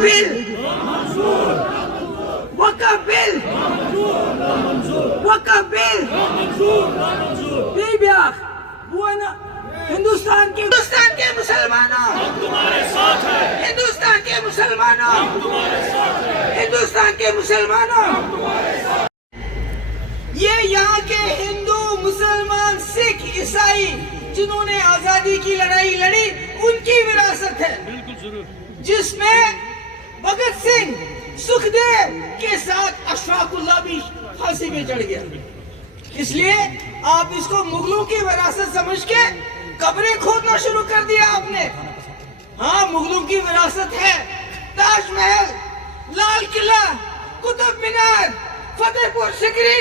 bill, Waqf bill, Waqf bill. नहीं ब्याह वो है ना हिंदुस्तान के मुसलमानों, तुम्हारे साथ है, हिंदुस्तान के मुसलमानों, तुम्हारे साथ है, हिंदुस्तान के मुसलमानों, ये यहाँ के हिंदू मुसलमान सिख ईसाई जिन्होंने आजादी की लड़ाई लड़ी उनकी विरासत है, बिल्कुल जरूर, जिसमें भगत सिंह सुखदेव के साथ अशफाकुल्लाह भी फांसी पे चढ़ गया। इसलिए आप इसको मुगलों की विरासत समझ के कब्रें खोदना शुरू कर दिया आपने। हाँ, मुगलों की विरासत है ताजमहल, लाल किला, कुतुब मीनार, फतेहपुर सिकरी,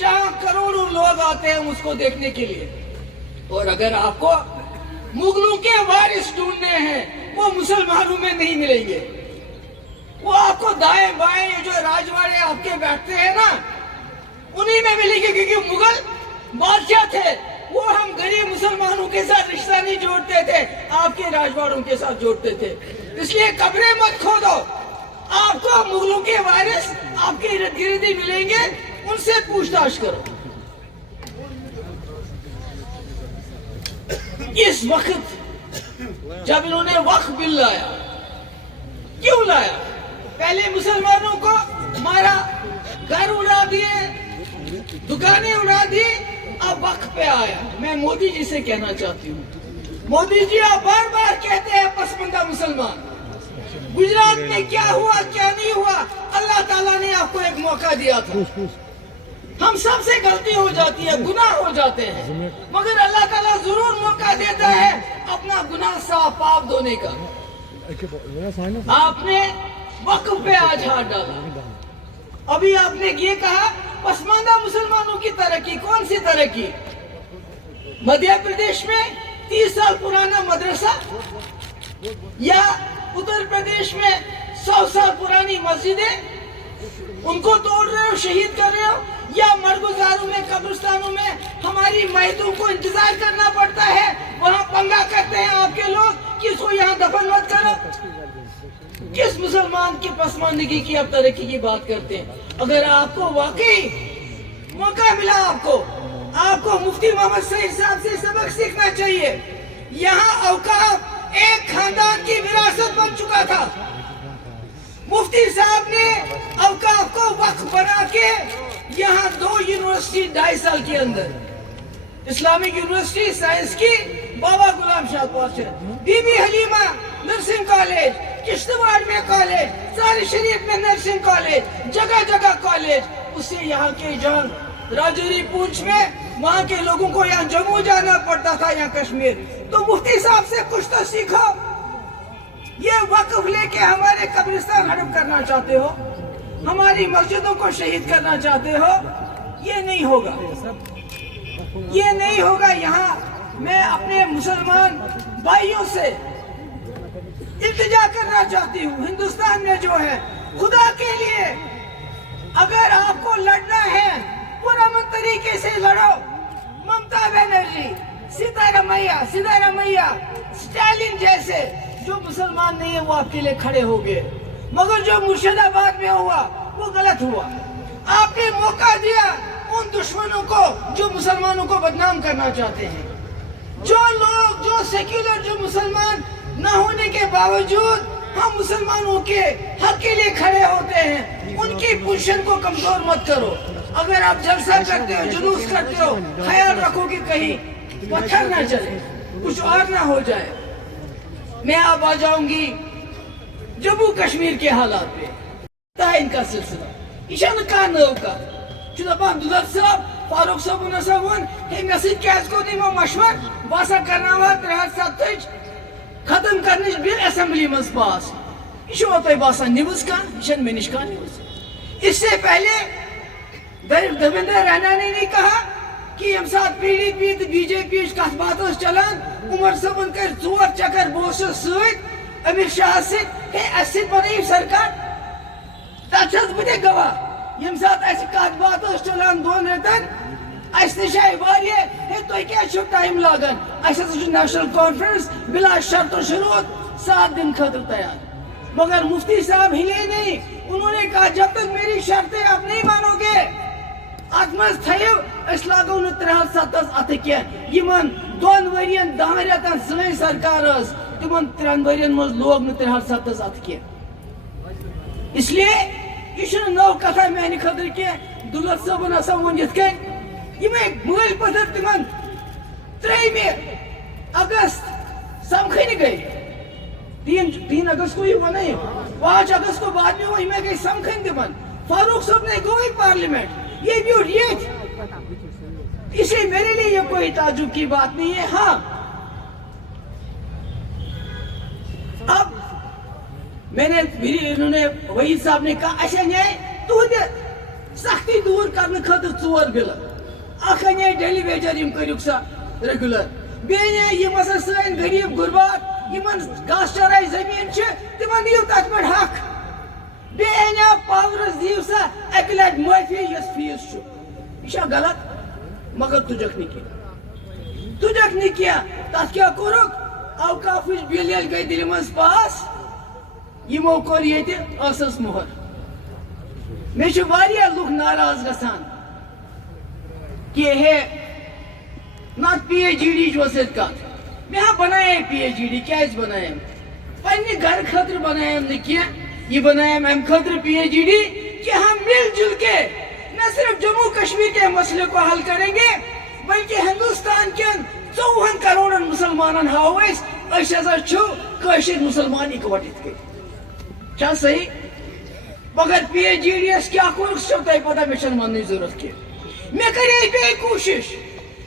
जहां करोड़ों लोग आते हैं उसको देखने के लिए। और अगर आपको मुगलों के वारिस ढूंढने हैं वो मुसलमानों में नहीं मिलेंगे, वो आपको दाएं बाएं जो राजवाड़े आपके बैठते हैं ना उन्हीं में मिलेंगे, क्योंकि मुगल बादशाह थे, वो हम गरीब मुसलमानों के साथ रिश्ता नहीं जोड़ते थे, आपके राजवाड़ों के साथ जोड़ते थे। इसलिए कब्रें मत खोदो, आपको मुगलों के वारिस आपके इर्द गिर्द ही मिलेंगे, उनसे पूछताछ करो। इस वक्त जब इन्होंने वक्फ बिल लाया, क्यों लाया? पहले मुसलमानों को मारा, घर उड़ा दिए, दुकानें उड़ा दी, अब वक्फ पे आया। मैं मोदी जी से कहना चाहती हूँ, मोदी जी आप बार बार कहते हैं पसमंदा मुसलमान, गुजरात में क्या हुआ क्या नहीं हुआ, अल्लाह ताला ने आपको एक मौका दिया था। हम सब से गलती हो जाती है, गुनाह हो जाते हैं, मगर अल्लाह ताला जरूर मौका देता है अपना गुनाह साफ पाप धोने का। आपने वक्फ पे आज हाथ डाला, अभी आपने ये कहा पसमानदा मुसलमानों की तरक्की, कौन सी तरक्की? मध्य प्रदेश में 30 साल पुराना मदरसा, या उत्तर प्रदेश में 100 साल पुरानी मस्जिदें, उनको तोड़ रहे हो, शहीद कर रहे हो, या मरगुजारों में कब्रिस्तानों में हमारी मैयतों को इंतजार करना पड़ता है, वहां पंगा करते हैं आपके लोग कि इसको यहाँ दफन मत करो। किस मुसलमान की पसमानदगी की आप तरक्की की बात करते हैं? अगर आपको वाकई मौका मिला, आपको मुफ्ती मोहम्मद सईद साहब से सबक सीखना चाहिए। यहाँ औकाफ एक खानदान की विरासत बन चुका था, मुफ्ती साहब ने औकाफ को वक्फ बना के यहाँ 2 यूनिवर्सिटी 2.5 साल के अंदर, इस्लामिक यूनिवर्सिटी साइंस की बाबा गुलाम शाह पहुंचे, बीबी हलीमा नर्सिंग कॉलेज, किश्तवाड़ में कॉलेज, सारी शरीफ में नर्सिंग कॉलेज, जगह जगह कॉलेज। उससे यहाँ के जहाँ राजौरी पूंछ में वहाँ के लोगों को यहाँ जम्मू जाना पड़ता था, यहाँ कश्मीर। तो मुफ्ती साहब से कुछ तो सीखो। ये वक्फ लेके हमारे कब्रिस्तान हड़प करना चाहते हो, हमारी मस्जिदों को शहीद करना चाहते हो, ये नहीं होगा, ये नहीं होगा। यहाँ मैं अपने मुसलमान भाइयों से इल्तिजा करना चाहती हूँ, हिंदुस्तान में जो है, खुदा के लिए अगर आपको लड़ना है पुरअमन तरीके से लड़ो। ममता बनर्जी, सिद्धारमैया, स्टालिन जैसे जो मुसलमान नहीं है वो आपके लिए खड़े हो गए, मगर जो मुर्शिदाबाद में हुआ वो गलत हुआ। आपने मौका दिया उन दुश्मनों को जो मुसलमानों को बदनाम करना चाहते हैं। जो लोग, जो सेक्युलर, जो मुसलमान न होने के बावजूद हम मुसलमानों के हक के लिए खड़े होते हैं, उनकी पोजीशन को कमजोर मत करो। अगर आप जलसा करते हो, जुलूस करते हो, ख्याल रखो कि कहीं पत्थर ना चले, कुछ और ना हो जाए। मैं अब आ जाऊंगी जम्मू कश्मीर के हालात पे, इनका सिलसिला ईशान का नौका चुनाव दुलत साहब फारूक साहब नसावन हे मसीद कैस को दिमो मशवर बासा करना 370 खत्म करने बिल असेंबली में पास। ये बासा न्यूज का मेनिश का न्यूज। इससे पहले देवेंद्र रैना ने नहीं कहा कि हम साथ पीडीपी बीजेपी कथ बात चलान उमर सबन कर 4 चक्कर बोस अमित शाह से बन सरकार तथस बे गवाह यम साथ कत बात चलान 2 रेतन टाइम लागन नेशनल कॉन्फ्रेंस बिला शर्त शुरू 7 दिन खतर तैयार मगर मुफ्ती साहब हिले नहीं। उन्होंने कहा जब तक मेरी शर्तें आप नहीं मानोगे अतमज थयो अस लागो न 370 अत के यमन 2 वरियन 10 रेतन सही सरकार तिमन 3 वरियन मज लोग न 370 अत के। इसलिए यह नव कथा मेन खतर के दुलत साहब हसा वन ये मल पथर तिमन 3 अगस्त समखन गई। 3 अगस्त को ही वन 5 अगस्त को बाद में वो मैं गई समखन तिमन। फारूक साहब ने गई पार्लियामेंट ये भी और ये इसलिए मेरे लिए ये कोई ताजुब की बात नहीं है। हाँ अब मैंने इन्होंने वहीद साहब ने कहा अच्छा न्याय तुहद सख्ती दूर करने खतर 4 बिल अख न्याय डेली वेजर यम करुक सा रेगुलर बेने यम हसा सन गरीब गुरबात यमन घास चराई जमीन तिमन दियो तथ पे हक बेने पावरस दियो सा एक लट माफी यस फीस यह गलत मगर तुझक नहीं किया तथ क्या कोरुक अवकाफ बिल गई दिल मज पास यमो कोर ये असस मोहर मे लुक नाराज गसान कि हे ना PhD कत मे बनाए PhD क्या बनाए पे घर खतर बनाए ये बनाए अम खतर PhD कि हम मिलजुल के न सिर्फ जम्मू कश्मीर के मसले को हल करेंगे बल्कि हिंदुस्तान के 54 करोड़ मुसलमान हाव मुसलमान इकवटित क्या सही मगर PhD क्या तह पता मे मन जरूरत की मे करे कोशिश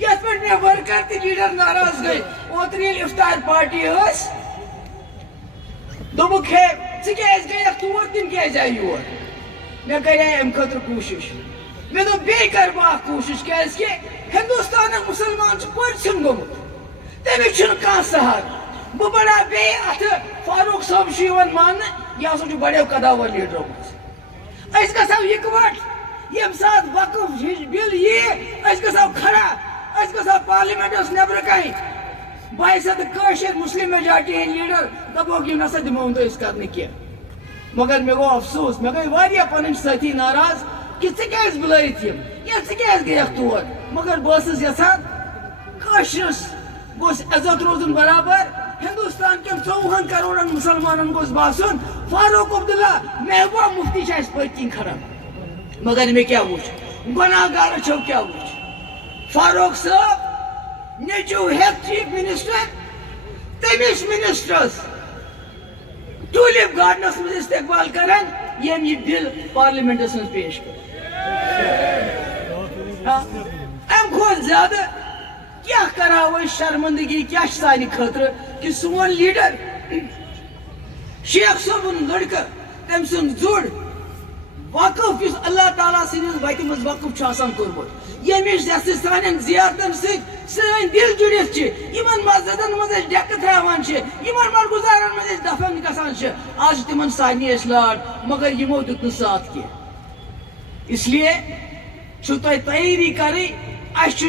ये पे वर्कर तो लीडर नाराज गई ओतर इफ्तार पार्टी दोक है गई तोर तम क्या योर मे करे अम खतर कोशिश मे दो कर कोशिश क्या हिंदुस्तान मुसलमान पर्सन गोमुत तमिस कह सहर बह बढ़ा बे अत फारूक साहब मान यह बड़ो कदावर लीडरों मज गो इकवट यम सात वक़्फ़ बिल ये गो खड़ा गो पार्लियामेंटस नबर कहीं बायसद मुस्लिम मेजॉरिटी लीडर दपोक यह नसा दिमो तो कर मगर मे गो अफसोस मे गई पन साथी नाराज कि क्या बुलायत या क्या गयक तौर मगर बस यसान गोस इज्जत रोजन बराबर हिंदुस्तान के 54 करोड़ मुसलमान गोस बासन फारूक अब्दुल्ला महबूबा मुफ्ती पत्ती खड़ा मगर मे क्या वुच गुनाहगार छो क्या वुच फारूक साहब नचू है चीफ मिनिस्टर तमिस मिनिस्टर्स टूलिप गार्डनस में इस्तेकबाल करन यम ये बिल पार्लियामेंटस में पेश कर अम खोल ज्यादा क्या करा वो शर्मिंदगी क्या सानी खतर कि सोन लीडर शेख साहब लड़का तम सुन जुड़ वक़्फ़ इस अल्लाह ताला सिंस वत मज वक़्फ़ आसान कोरमुत यमिश सान जियारतन सन दिल जुड़ित मस्जिदन मज डेक त्रावान मरगुजारन मज दफन गसान आज तिमन सानी लाड मगर यमो दुत न साथ की इसलिए तैयारी करी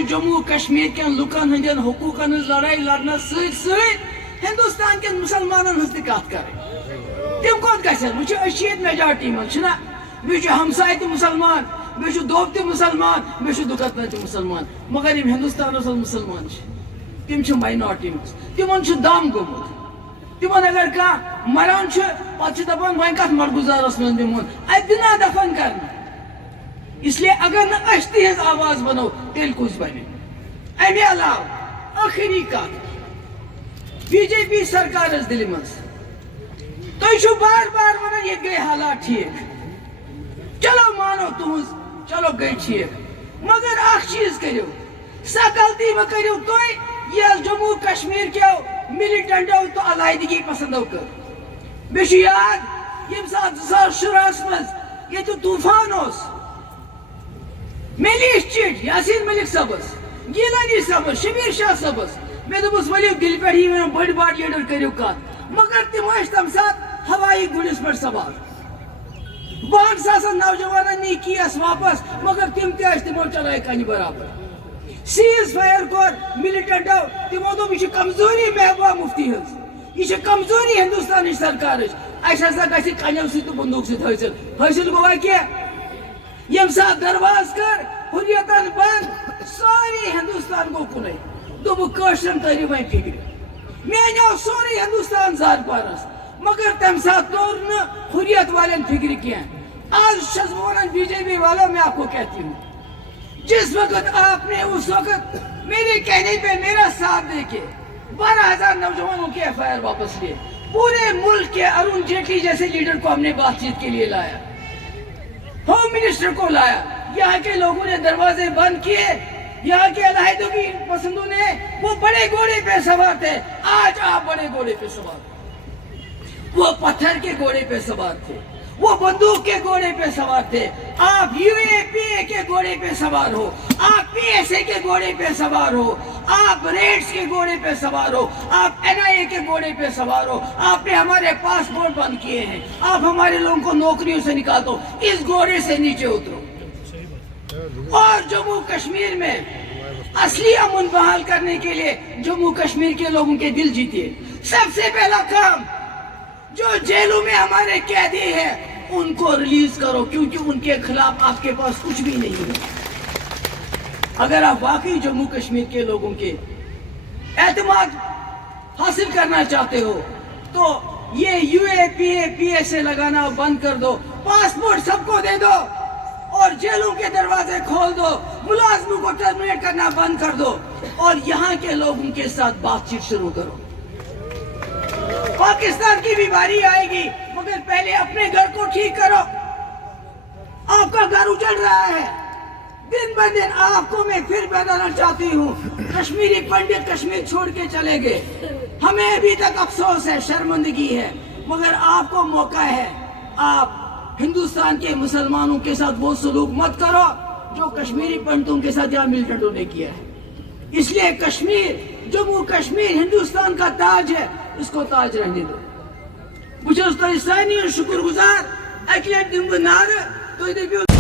जम्मू कश्मीर के लुकन हंदन हकूकन लड़ाई लड़ना हिंदुस्तान के मुसलमान हज कत कर तम कत गए मेजॉरिटी मना मे हमसाय त मुसलमान मे दोब त मुसलमान मे दुकत त मुसलमान मगर यम हिंदुस्तान मुसलमान तम माइनॉरिटी मज तिमन दम गोमुत तिमन अगर कह मरान पे दपान वह कत मरगुजारस मन दिमोन अत दिना दफन कर इसलिए अगर न तिज आवाज बनो तेल कुछ बने अमे अलाव आखिरी कत BJP सरकार दिल मज तुम बार बार वन ये गई हालात ठीक चलो मानो तुज चलो गई ठीक मगर अख चीज करो सा गलती मे करो तुम ये जम्मू कश्मीर के मिलिटेंटो तो अलायदगी पसंदो कर मे याद यम सात 2017 मज ये तूफान मेलिस चिट यासीन मलिक सबस गीलानी सबस शबीर शाह सबस मे दोस वलियो दिल पे ही बड़ बार लीडर करो कत मगर तम तम सात हवाई गुड़िस पे सवार बहन सास नौजवान नी केस वापस मगर तम तमो चलाए कन बराबर सीज फायर कोर मिलिटेंटो तमो दोप यह कमजोरी महबूबा मुफ्ती हज यह कमजोरी हिंदुस्तान सरकार اس ہسا گژھِ کنیو سۭتۍ تہٕ بندوق سۭتۍ حٲصِل حٲصِل گوٚوا کینٛہہ ییٚمہِ ساتہٕ درواز کٔر حریتن بند سٲری ہندوستان گوٚو کُنُے دوٚپُکھ کٲشرٮ۪ن تٔرِو وۄنۍ فِکرِ مےٚ اَنیو سورُے ہندوستان زار پارس مگر تمہِ ساتہٕ توٚر نہٕ حریت والٮ۪ن فِکرِ کینٛہہ آز چھس بہٕ ونان بی جے پی والو میں آپ کو کہتی ہوں جس وقت آپ نے اس وقت میرے کہنے پہ میرا ساتھ دے کے 12,000 نوجوانوں کے FIR واپس لیے پورے ملک کے ارون جیٹلی جیسے لیڈر کو ہم نے بات چیت کے لیے لایا ہوم منسٹر کو لایا یہاں کے لوگوں نے دروازے بند کیے یہاں کے علیحدگی پسندوں نے وہ بڑے گھوڑے پہ سوار تھے آج آپ بڑے گھوڑے پہ سوار وہ پتھر کے گھوڑے پہ سوار تھے وہ بندوق کے گھوڑے پہ سوار تھے آپ UAPA کے گھوڑے پہ سوار ہو آپ PSA کے گھوڑے پہ سوار ہو آپ ریڈز کے گھوڑے پہ سوار ہو آپ NIA کے گھوڑے پہ سوار ہو آپ نے ہمارے پاسپورٹ بند کیے ہیں آپ ہمارے لوگوں کو نوکریوں سے نکال دو اس گھوڑے سے نیچے اترو اور جموں کشمیر میں اصلی امن بحال کرنے کے لیے جموں کشمیر کے لوگوں کے دل جیتے سب سے پہلا کام جو جیلوں میں ہمارے قیدی ہیں ان کو ریلیز کرو کیونکہ ان کے خلاف آپ کے پاس کچھ بھی نہیں ہے اگر آپ واقعی جموں کشمیر کے لوگوں کے اعتماد حاصل کرنا چاہتے ہو تو یہ UAPA PSA لگانا بند کر دو پاسپورٹ سب کو دے دو اور جیلوں کے دروازے کھول دو ملازموں کو ٹرمینیٹ کرنا بند کر دو اور یہاں کے لوگوں کے ساتھ بات چیت شروع کرو پاکستان کی بھی باری آئے گی مگر پہلے اپنے گھر کو ٹھیک کرو آپ کا گھر اجڑ رہا ہے دن بہ دن آپ کو میں پھر بتانا چاہتی ہوں کشمیری پنڈت کشمیر چھوڑ کے چلے گئے ہمیں ابھی تک افسوس ہے شرمندگی ہے مگر آپ کو موقع ہے آپ ہندوستان کے مسلمانوں کے ساتھ وہ سلوک مت کرو جو کشمیری پنڈتوں کے ساتھ یہاں ملٹنٹوں نے کیا ہے اس لیے کشمیر جموں کشمیر ہندوستان کا تاج ہے اس کو تاج رہنے دو بچھس تو سانی شکر گزار اکہ لٹہ دم بہ نعرہ تھی دپو